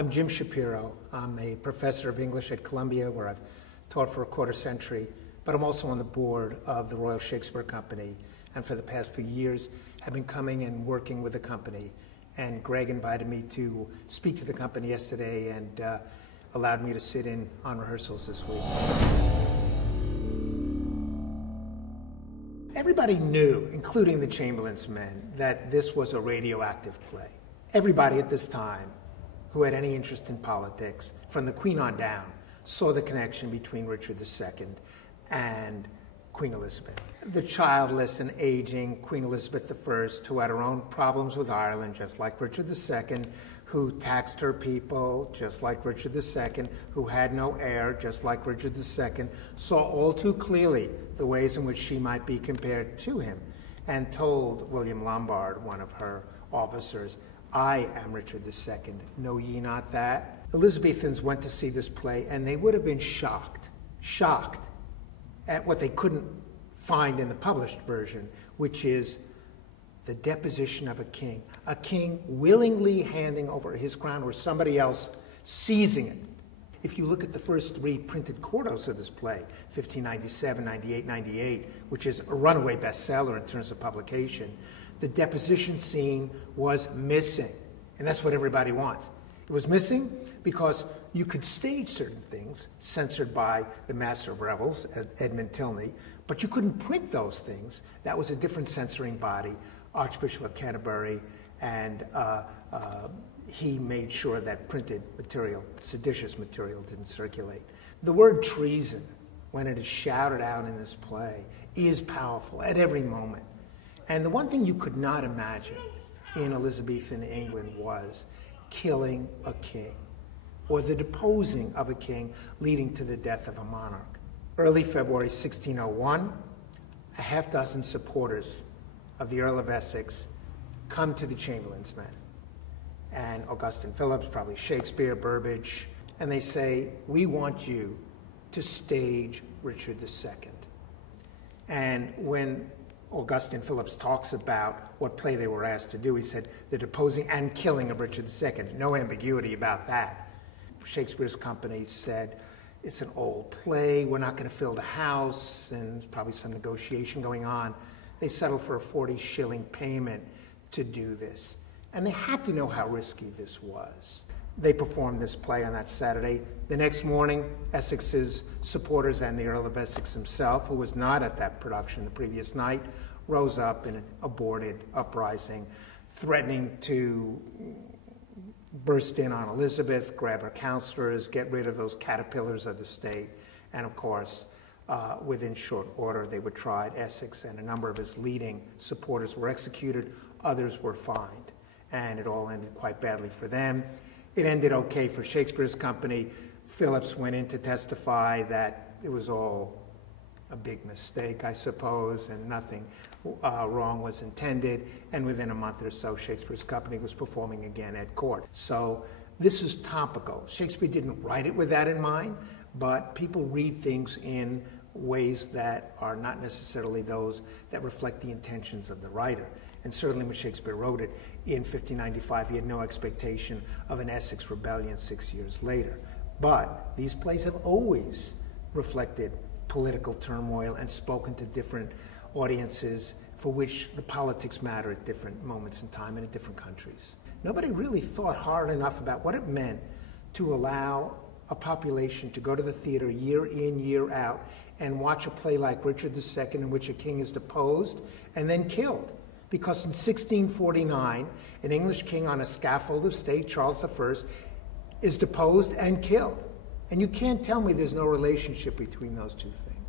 I'm Jim Shapiro. I'm a professor of English at Columbia, where I've taught for a quarter century, but I'm also on the board of the Royal Shakespeare Company, and for the past few years have been coming and working with the company. And Greg invited me to speak to the company yesterday and allowed me to sit in on rehearsals this week. Everybody knew, including the Chamberlain's men, that this was a radioactive play. Everybody at this time who had any interest in politics, from the Queen on down, saw the connection between Richard II and Queen Elizabeth. The childless and aging Queen Elizabeth I, who had her own problems with Ireland, just like Richard II, who taxed her people, just like Richard II, who had no heir, just like Richard II, saw all too clearly the ways in which she might be compared to him, and told William Lombard, one of her officers, "I am Richard II, know ye not that?" Elizabethans went to see this play, and they would have been shocked at what they couldn't find in the published version, which is the deposition of a king willingly handing over his crown or somebody else seizing it. If you look at the first three printed quartos of this play, 1597, 98, 98, which is a runaway bestseller in terms of publication, the deposition scene was missing, and that's what everybody wants. It was missing because you could stage certain things, censored by the Master of Revels, Edmund Tilney, but you couldn't print those things. That was a different censoring body, Archbishop of Canterbury, and he made sure that printed material, seditious material, didn't circulate. The word treason, when it is shouted out in this play, is powerful at every moment. And the one thing you could not imagine in Elizabethan England was killing a king, or the deposing of a king leading to the death of a monarch. Early February 1601, a half dozen supporters of the Earl of Essex come to the Chamberlain's men, and Augustine Phillips, probably Shakespeare, Burbage, and they say, "We want you to stage Richard II." And when Augustine Phillips talks about what play they were asked to do, he said, the deposing and killing of Richard II. No ambiguity about that. Shakespeare's company said, it's an old play, we're not going to fill the house, and there's probably some negotiation going on. They settled for a 40-shilling payment to do this. And they had to know how risky this was. They performed this play on that Saturday. The next morning, Essex's supporters and the Earl of Essex himself, who was not at that production the previous night, rose up in an aborted uprising, threatening to burst in on Elizabeth, grab her counselors, get rid of those caterpillars of the state. And of course, within short order, they were tried. Essex and a number of his leading supporters were executed. Others were fined. And it all ended quite badly for them. It ended okay for Shakespeare's company. Phillips went in to testify that it was all a big mistake, I suppose, and nothing wrong was intended. And within a month or so, Shakespeare's company was performing again at court. So this is topical. Shakespeare didn't write it with that in mind, but people read things in ways that are not necessarily those that reflect the intentions of the writer. And certainly when Shakespeare wrote it in 1595, he had no expectation of an Essex rebellion 6 years later. But these plays have always reflected political turmoil and spoken to different audiences for which the politics matter at different moments in time and in different countries. Nobody really thought hard enough about what it meant to allow a population to go to the theater year in, year out and watch a play like Richard II, in which a king is deposed and then killed. Because in 1649, an English king on a scaffold of state, Charles I, is deposed and killed. And you can't tell me there's no relationship between those two things.